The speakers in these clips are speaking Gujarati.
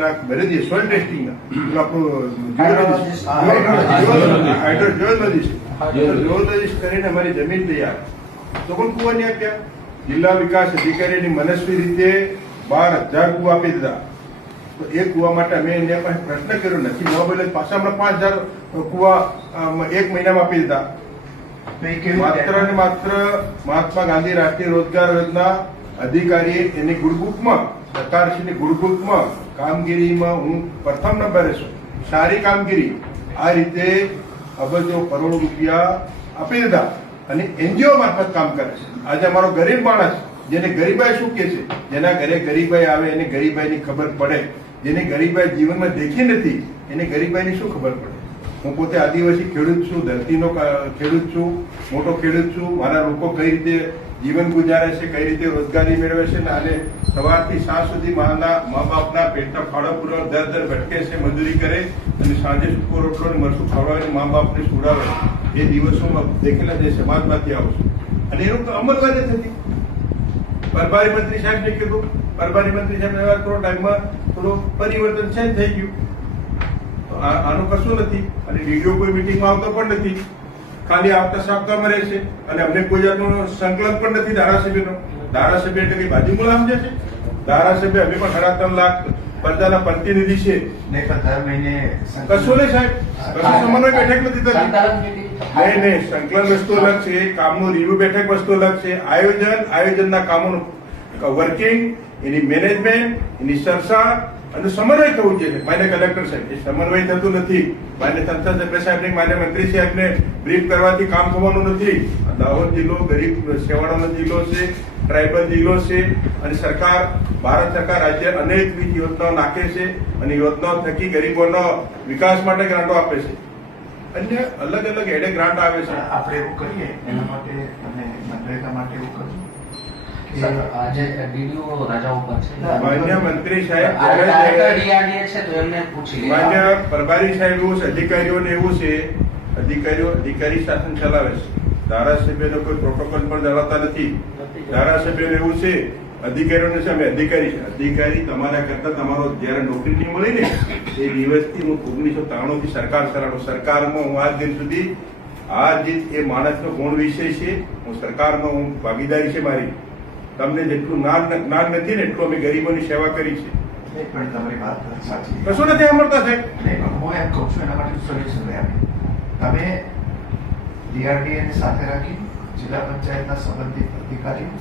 ના ભરી દઈએ સોઇલ ટેસ્ટિંગ જીઓલોજીસ્ટ કરીને અમારી જમીન તૈયાર તો પણ કુવા નહીં આપ્યા. જિલ્લા વિકાસ અધિકારીની મનસ્વી રીતે 12,000 કુવા આપી દીધા. તો એ કુવા માટે અમે એને પાસે પ્રશ્ન કર્યો નથી. મોબાઈલ પાછા હમણાં 5,000 કુવા 1 મહિનામાં આપી દીધા. માત્ર ને માત્ર મહાત્મા ગાંધી રાષ્ટ્રીય રોજગાર યોજના અધિકારી એની ગુડબુકમાં સરકારશ્રીની ગુડબુકમાં કામગીરીમાં હું પ્રથમ નંબરે છું. સારી કામગીરી આ રીતે અબજો કરોડ રૂપિયા આપી દીધા અને એનજીઓ મારફત કામ કરે છે. આજે અમારો ગરીબ માણસ જેને ગરીબાઈ શું કે છે, જેના ઘરે ગરીબાઈ આવે એને ગરીબાઈની ખબર પડે, જેને ગરીબાઈ જીવનમાં દેખી નથી એને ગરીબાઈની શું ખબર પડે. હું પોતે આદિવાસી ખેડૂત છું, ધરતીનો ખેડૂત છું, મોટો ખેડૂત છું. મારા લોકો કઈ રીતે જીવન ગુજારે છે, કઈ રીતે રોજગારી મેળવે છે ને અને સવારથી સાંજ સુધી મા બાપના પેટના ફાળો પૂરવા દર ભટકે છે, મજૂરી કરે અને સાંજે સૂકો રોટલો ને મરચું ખવડાવીને મા બાપને સુડાવે. એ દિવસોમાં દેખેલા જે સમાજમાંથી આવું છું અને એનું અમલવારી થતી. પ્રભારી મંત્રી સાહેબને કીધું, પ્રભારી મંત્રી સાહેબ વાત કરો ટાઈમમાં થોડું પરિવર્તન ચેન્જ થઈ ગયું. આનું કશું નથી અને ડીડીઓ કોઈ મિટિંગમાં આવતો પણ નથી, ખાલી આવતા સાપ્તાહમાં રહે છે અને અમને કોઈ જાતનો સંકલન પણ નથી ધારાસભ્યનો. ધારાસભ્ય એટલે કઈ બાજુ મુલામ છે? ધારાસભ્ય અમે પણ 3.5 લાખ પ્રજાના પ્રતિનિધિ છે. કશું નહીં સાહેબ, કશું સમન્વય બેઠક નથી થતી. નહીં, સંકલન વસ્તુ અલગ છે, કામનું રિવ્યુ બેઠક વસ્તુ અલગ છે. આયોજનના કામોનું વર્કિંગ, એની મેનેજમેન્ટ, એની ચર્ચા અને સમન્વય થવું જોઈએ. માન્ય કલેક્ટર સાહેબ એ સમન્વય થતું નથી. માન્ય સંસદ સભ્ય સાહેબને, માન્ય મંત્રી સાહેબને બ્રીફ કરવાથી કામ થવાનું નથી. દાહોદ જિલ્લો ગરીબ છેવાડાનો જિલ્લો છે, ટ્રાઇબલ જિલ્લો છે અને સરકાર, ભારત સરકાર રાજ્ય અનેકવિધ યોજનાઓ નાખે છે અને યોજનાઓ થકી ગરીબોનો વિકાસ માટે ગ્રાન્ટો આપે છે. અન્ય અલગ અલગ એડે ગ્રાન્ટ આવે છે. આપણે એવું કરીએ એના માટે અને મનરેગા માટે એવું કરીએ. આજે ડીડીઓ રાજા ઉપર છે. માન્ય મંત્રી સાહેબ, માન્ય પ્રભારી સાહેબ એવું છે, અધિકારીઓને એવું છે, અધિકારી શાસન ચલાવે છે. ધારાસભ્યનો કોઈ પ્રોટોકોલ પણ ધરાવતા નથી. ધારાસભ્યને એવું છે, અધિકારીઓને છે અમે અધિકારી છે. અધિકારી તમારા કરતા તમારો જયારે નોકરી નહીં મળી ને એ દિવસથી હું 1993 થી સરકાર ચલાવું. સરકારમાં હું આજ દિન સુધી આ જે એ માણસનો ગુણ વિષય છે. હું સરકારમાં હું ભાગીદારી છે મારી. તમને જેટલું જ્ઞાન નથી ને એટલું અમે ગરીબોની સેવા કરી છે. પણ તમારી વાત સાચી, કશું નથી સાંભળતા સાહેબ. હું એમ કહું છું એના માટે સોલ્યુશન તમે DRDA ને સાથે રાખી જિલ્લા પંચાયતના સંબંધિત અધિકારીઓ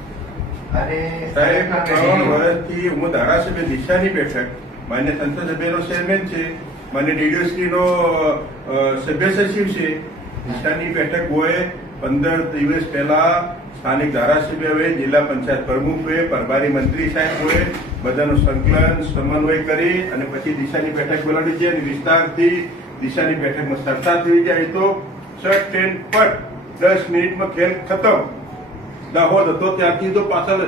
અને સાહેબ 3 વર્ષથી હું ધારાસભ્ય દિશાની બેઠક, માન્ય સંસદ સભ્યનો ચેરમેન છે, માન્ય DDO સભ્ય સચિવ છે. દિશાની બેઠક હોય 15 દિવસ પહેલા સ્થાનિક ધારાસભ્યોએ, જિલ્લા પંચાયત પ્રમુખોએ, પ્રભારી મંત્રી સાહેબ હોય બધાનું સંકલન સમન્વય કરી અને પછી દિશાની બેઠક બોલાવી છે અને વિસ્તારથી દિશાની બેઠકમાં ચર્ચા થઈ જાય તો શર્ટ ટ્રેન પર 10 મિનિટમાં ખેલ ખતમ. દાહોદ હતો ત્યાંથી તો પાછળ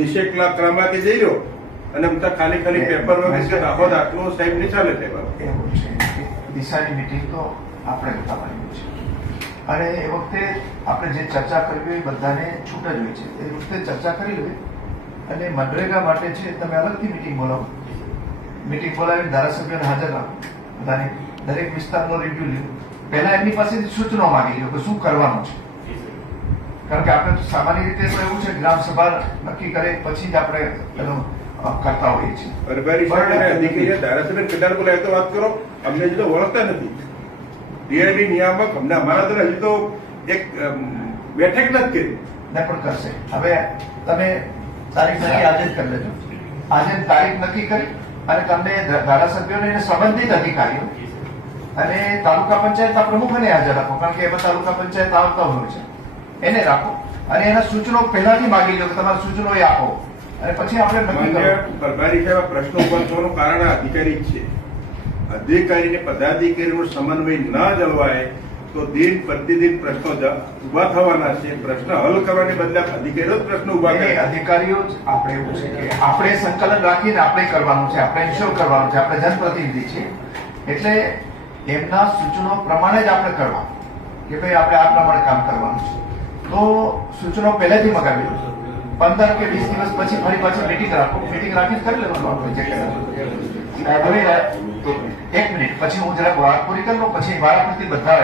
નિષેકલા ક્રમાંકે જઈ રહ્યો અને ખાલી પેપર વગર દાહોદ આટલું સાહેબ નહીં ચાલે. એવું છે દિશાની મિટિંગ તો આપણે બતાવવાની છે અને એ વખતે આપણે જે ચર્ચા કરવી હોય બધાને છૂટ જ હોય છે. એ વખતે ચર્ચા કરી લે અને મનરેગા માટે છે તમે અલગથી મિટિંગ બોલાવો. મિટિંગ બોલાવીને ધારાસભ્યોને હાજર રાખો, બધાને દરેક વિસ્તારનો રિવ્યુ લ્યો. પહેલા એમની પાસેથી સૂચનો માંગી લો કે શું કરવાનું છે. કારણ કે આપણે તો સામાન્ય રીતે તો એવું છે ગ્રામ સભા નક્કી કરે પછી જ આપણે એનું કરતા હોઈએ છીએ. ધારાસભ્ય કેટલા બોલાય તો વાત કરો, અમને હજી તો ઓળખતા નથી. DRD નિયામક અમને અમારા દ્વારા હજી તો એક બેઠક નથી કરી. ને પણ કરશે. હવે તમે તારીખ નક્કી આજે જ કરી લેજો. આજે તારીખ નક્કી કરી અને તમને ધારાસભ્યોને એને સંબંધિત અધિકારીઓ અને તાલુકા પંચાયતના પ્રમુખને હાજર રાખો. કારણ કે એમાં તાલુકા પંચાયત આવતા હોય છે, એને રાખો અને એના સૂચનો પહેલાથી માગી લો કે તમારા સૂચનો એ આપો અને પછી આપણે નક્કી કરો. પ્રભારી સાહેબ પ્રશ્નો ઉભા થવાનું કારણ અધિકારી છે. અધિકારીને પદાધિકારીનો સમન્વય ના જળવાય તો દિન પ્રતિદિન પ્રશ્નો ઉભા થવાના છે. પ્રશ્ન હલ કરવાને બદલે અધિકારીઓ જ પ્રશ્ન ઉભા કરે. અધિકારીઓ જ આપણે એવું છે કે આપણે સંકલન રાખીને આપણે કરવાનું છે, આપણે ઇન્શ્યોર કરવાનું છે. આપણે જનપ્રતિનિધિ છીએ એટલે એમના સૂચનો પ્રમાણે જ આપણે કરવાનું કે ભાઈ આપણે આ પ્રમાણે કામ કરવાનું છે. તો સૂચનો પહેલેથી મગાવી લો. 15 કે 20 દિવસ પછી ફરી પાછી મીટિંગ રાખો. મીટિંગ રાખીને કરી લેવાનું આપણે જે કરવાનું. હવે એક મિનિટ પછી હું જરાક વાત પૂરી કરી લઉં પછી વારાફરતી બધા